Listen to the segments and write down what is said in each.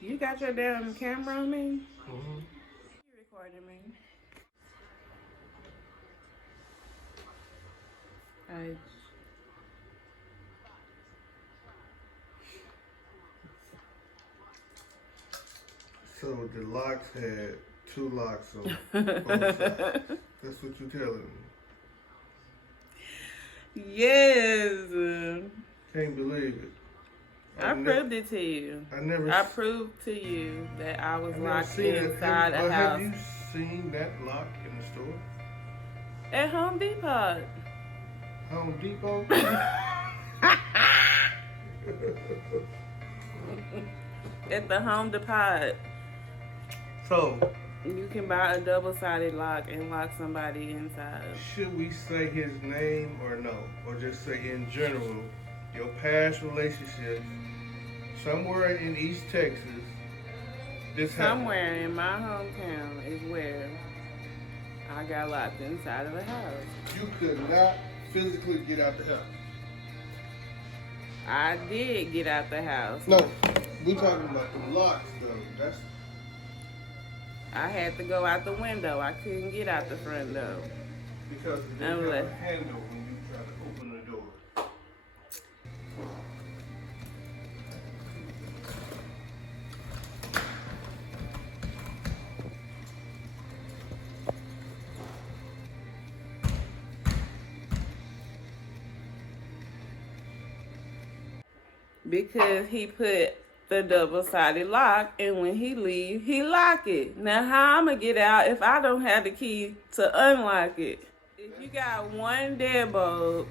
You got your damn camera on me? Mm-hmm. You recording me? So the locks had 2 locks on both sides. That's what you're telling me. Yes. Can't believe it. I proved it to you. I proved to you that I was locked inside a house. Have you seen that lock in the store? At Home Depot. Home Depot? At the Home Depot. So, you can buy a double-sided lock and lock somebody inside. Should we say his name or no? Or just say in general, your past relationships, somewhere in East Texas, this happened? Somewhere in my hometown is where I got locked inside of a house. You could not physically get out the house. I did get out the house. No, we talking about the locks though. That's. I had to go out the window. I couldn't get out the front door. Because it didn't have a handle when you try to open the door. Because he put the double-sided lock, and when he leave, he lock it. Now, how I'm going to get out if I don't have the key to unlock it? If you got one deadbolt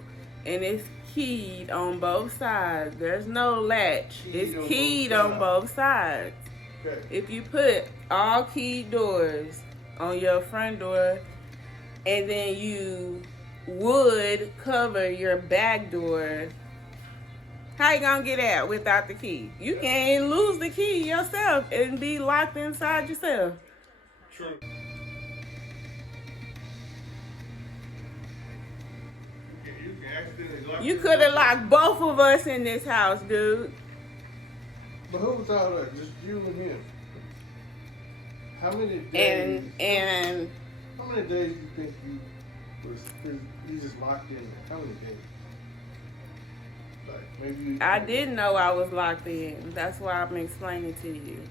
and it's keyed on both sides, there's no latch. It's keyed on both sides. Okay. If you put all keyed doors on your front door, and then you would cover your back door, how you gonna get out without the key? You can't lose the key yourself and be locked inside yourself. True. You could have locked both of us in this house, dude. But who was all that? Just you and him. How many days? And how many days do you think you just locked in there? How many days? Like maybe. I didn't know I was locked in. That's why I'm explaining to you.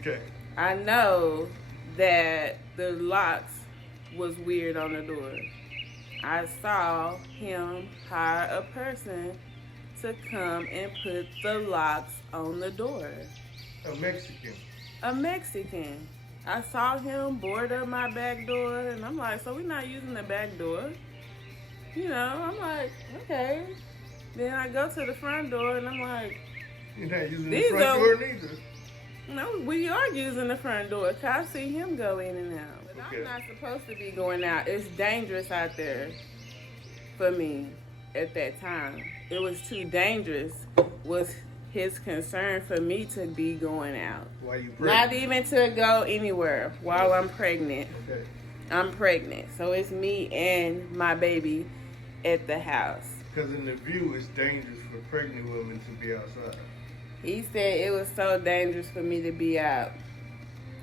Okay. I know that the locks was weird on the door. I saw him hire a person to come and put the locks on the door. A Mexican. A Mexican. I saw him board up my back door, and I'm like, so we're not using the back door? You know, I'm like, okay. Then I go to the front door, and I'm like, you're not using the front door neither. No, we are using the front door. Cause I see him go in and out. But okay. I'm not supposed to be going out. It's dangerous out there for me at that time. It was too dangerous was his concern for me to be going out. Why you pregnant? Not even to go anywhere while I'm pregnant. Okay. I'm pregnant. So it's me and my baby at the house. Because in the view, it's dangerous for pregnant women to be outside. He said it was so dangerous for me to be out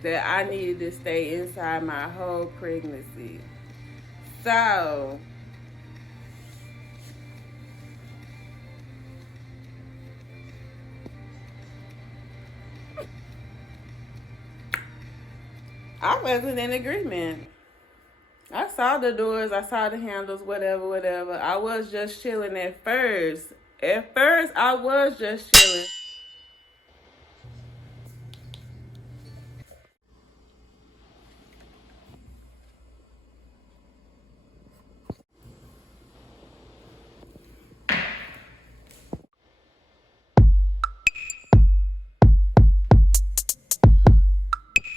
that I needed to stay inside my whole pregnancy. So I wasn't in agreement. I saw the doors, I saw the handles, whatever. I was just chilling at first. At first, I was just chilling.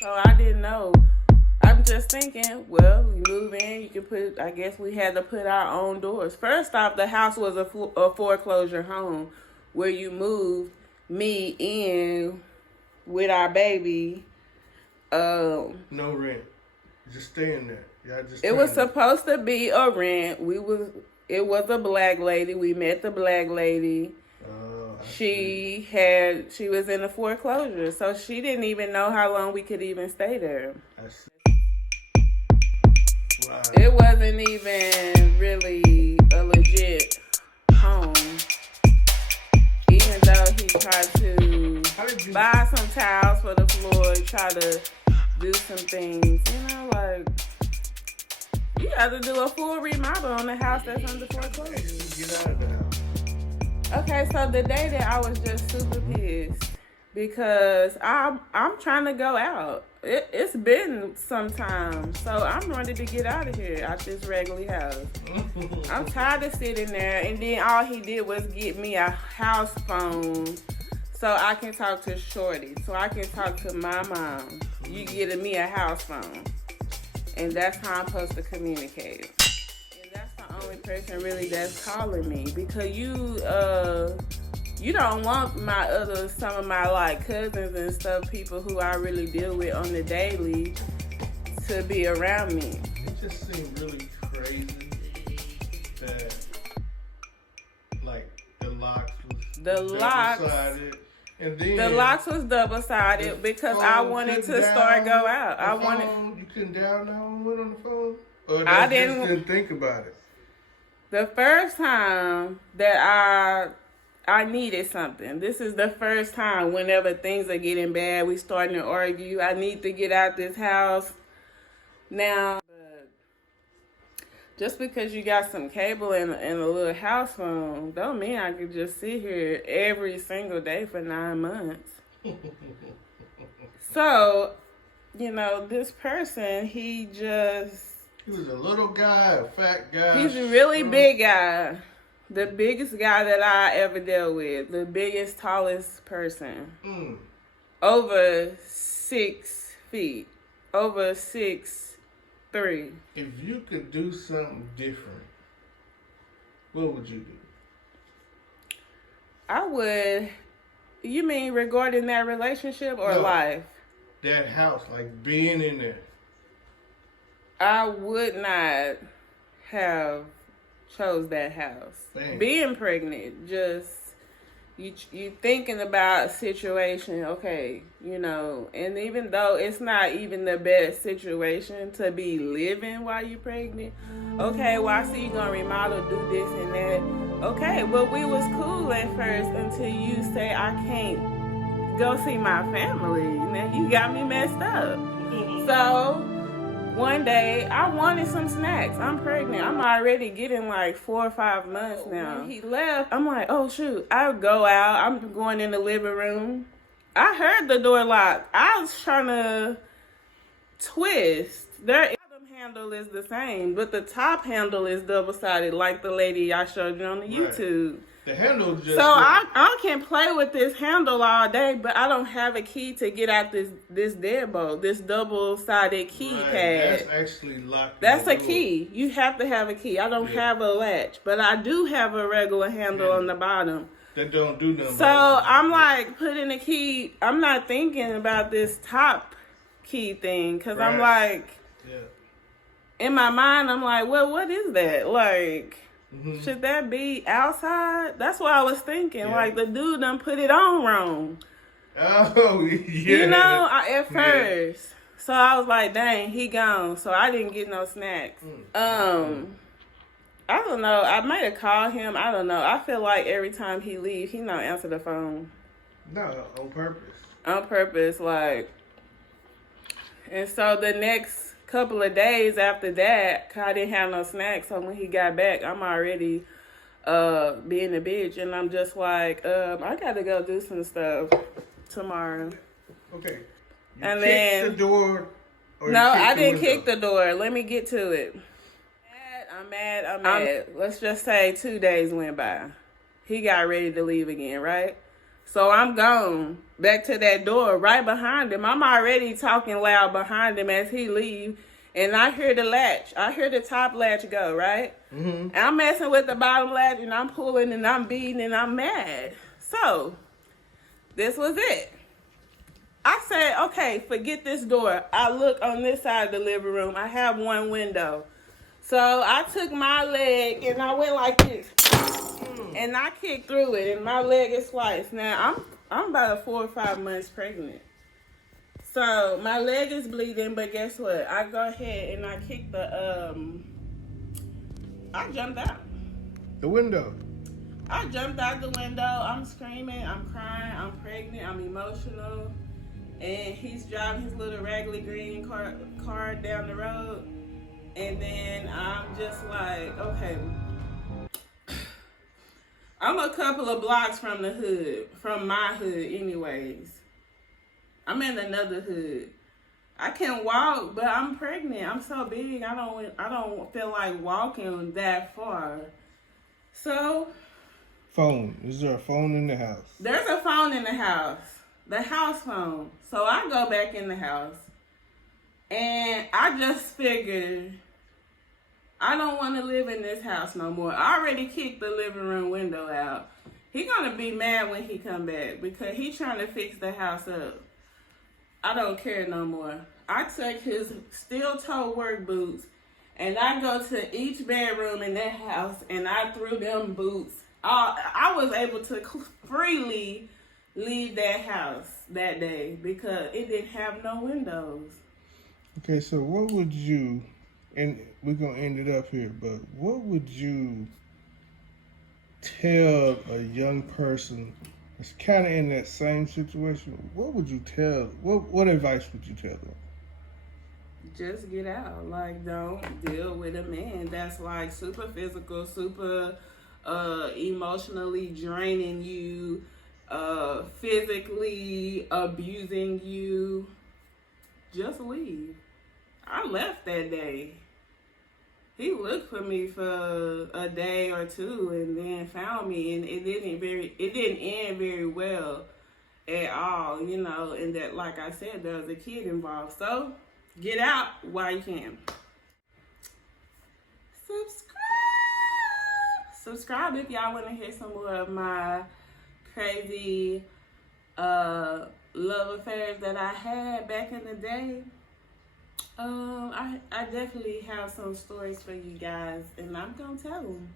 So I didn't know. I'm just thinking, well, we move in, you can put, I guess we had to put our own doors. First off, the house was a foreclosure home where you moved me in with our baby. No rent. Just staying there. Y'all just it was supposed to be a rent. It was a black lady. We met the black lady. She was in a foreclosure, so she didn't even know how long we could even stay there. I see. Wow. It wasn't even really a legit home. Even though he tried to buy some tiles for the floor, try to do some things, like, you got to do a full remodel on the house that's under foreclosure. Get out of the house. Okay, so the day that I was just super pissed because I'm trying to go out. It's been some time, so I'm ready to get out of here out this regular house. I'm tired of sitting there, and then all he did was get me a house phone so I can talk to Shorty, so I can talk to my mom. You getting me a house phone, and that's how I'm supposed to communicate. And that's the only person really that's calling me, because you don't want some of my like cousins and stuff, people who I really deal with on the daily, to be around me. It just seemed really crazy that like the locks was double-sided. And then the locks was double-sided because I wanted to go out. You couldn't dial 911 on the phone? Or I just didn't think about it? The first time that I needed something. This is the first time whenever things are getting bad, we starting to argue. I need to get out this house. Now, just because you got some cable and a little house phone, don't mean I could just sit here every single day for 9 months. So, this person, he was a little guy, a fat guy. He's a really big guy. The biggest guy that I ever dealt with. The biggest, tallest person. Over 6 feet. Over 6'3". If you could do something different, what would you do? I would... You mean regarding that relationship or life? That house, like being in there. I would not have chose that house. Dang. Being pregnant, just you thinking about a situation, okay, and even though it's not even the best situation to be living while you're pregnant, okay, well, I see you gonna remodel, do this and that. Okay, but we was cool at first until you say I can't go see my family. Now you got me messed up. So one day, I wanted some snacks. I'm pregnant. I'm already getting like 4 or 5 months now. When he left, I'm like, oh shoot. I go out. I'm going in the living room. I heard the door lock. I was trying to twist. Their bottom handle is the same, but the top handle is double-sided, like the lady I showed you on the YouTube. The handle just... So I can play with this handle all day, but I don't have a key to get out this deadbolt, this double-sided keypad. That's actually locked. That's a key. You have to have a key. I don't have a latch, but I do have a regular handle on the bottom. That don't do nothing. So I'm like putting the key. I'm not thinking about this top key thing because I'm like, in my mind, I'm like, well, what is that? Like... Should that be outside? That's what I was thinking. Like, the dude done put it on wrong. Oh, yeah. At first. So I was like, dang, he gone. So I didn't get no snacks. I don't know. I might have called him. I don't know. I feel like every time he leaves, he don't answer the phone. No, on purpose. On purpose, like. And so the next couple of days after that, I didn't have no snacks. So when he got back, I'm already being a bitch. And I'm just like, I got to go do some stuff tomorrow. Okay. And then the door. No, I didn't kick the door. Let me get to it. I'm mad. Let's just say 2 days went by. He got ready to leave again, right? So I'm gone back to that door right behind him. I'm already talking loud behind him as he leave. And I hear the latch. I hear the top latch go, right? And I'm messing with the bottom latch and I'm pulling and I'm beating and I'm mad. So this was it. I said, okay, forget this door. I look on this side of the living room. I have one window. So I took my leg and I went like this. And I kicked through it, and my leg is sliced. Now I'm about 4 or 5 months pregnant, so my leg is bleeding. But guess what? I go ahead and I kick the I jumped out the window. I jumped out the window. I'm screaming. I'm crying. I'm pregnant. I'm emotional. And he's driving his little raggedy green car down the road. And then I'm just like, okay. I'm a couple of blocks from the hood, from my hood anyways. I'm in another hood. I can walk, but I'm pregnant. I'm so big. I don't feel like walking that far. So, phone. Is there a phone in the house? There's a phone in the house. The house phone. So I go back in the house. And I just figured I don't want to live in this house no more. I already kicked the living room window out. He gonna be mad when he come back because he trying to fix the house up. I don't care no more. I took his steel-toe work boots and I go to each bedroom in that house and I threw them boots. I was able to freely leave that house that day because it didn't have no windows. Okay, so what would you, and we're going to end it up here, but what would you tell a young person that's kind of in that same situation? What would you tell, what advice would you tell them? Just get out. Like, don't deal with a man that's like super physical, super emotionally draining you, physically abusing you. Just leave. I left that day. He looked for me for a day or two and then found me, and it didn't end very well at all, you know, and that, like I said, there was a kid involved. So get out while you can. Subscribe if y'all want to hear some more of my crazy love affairs that I had back in the day. I definitely have some stories for you guys, and I'm gonna tell them.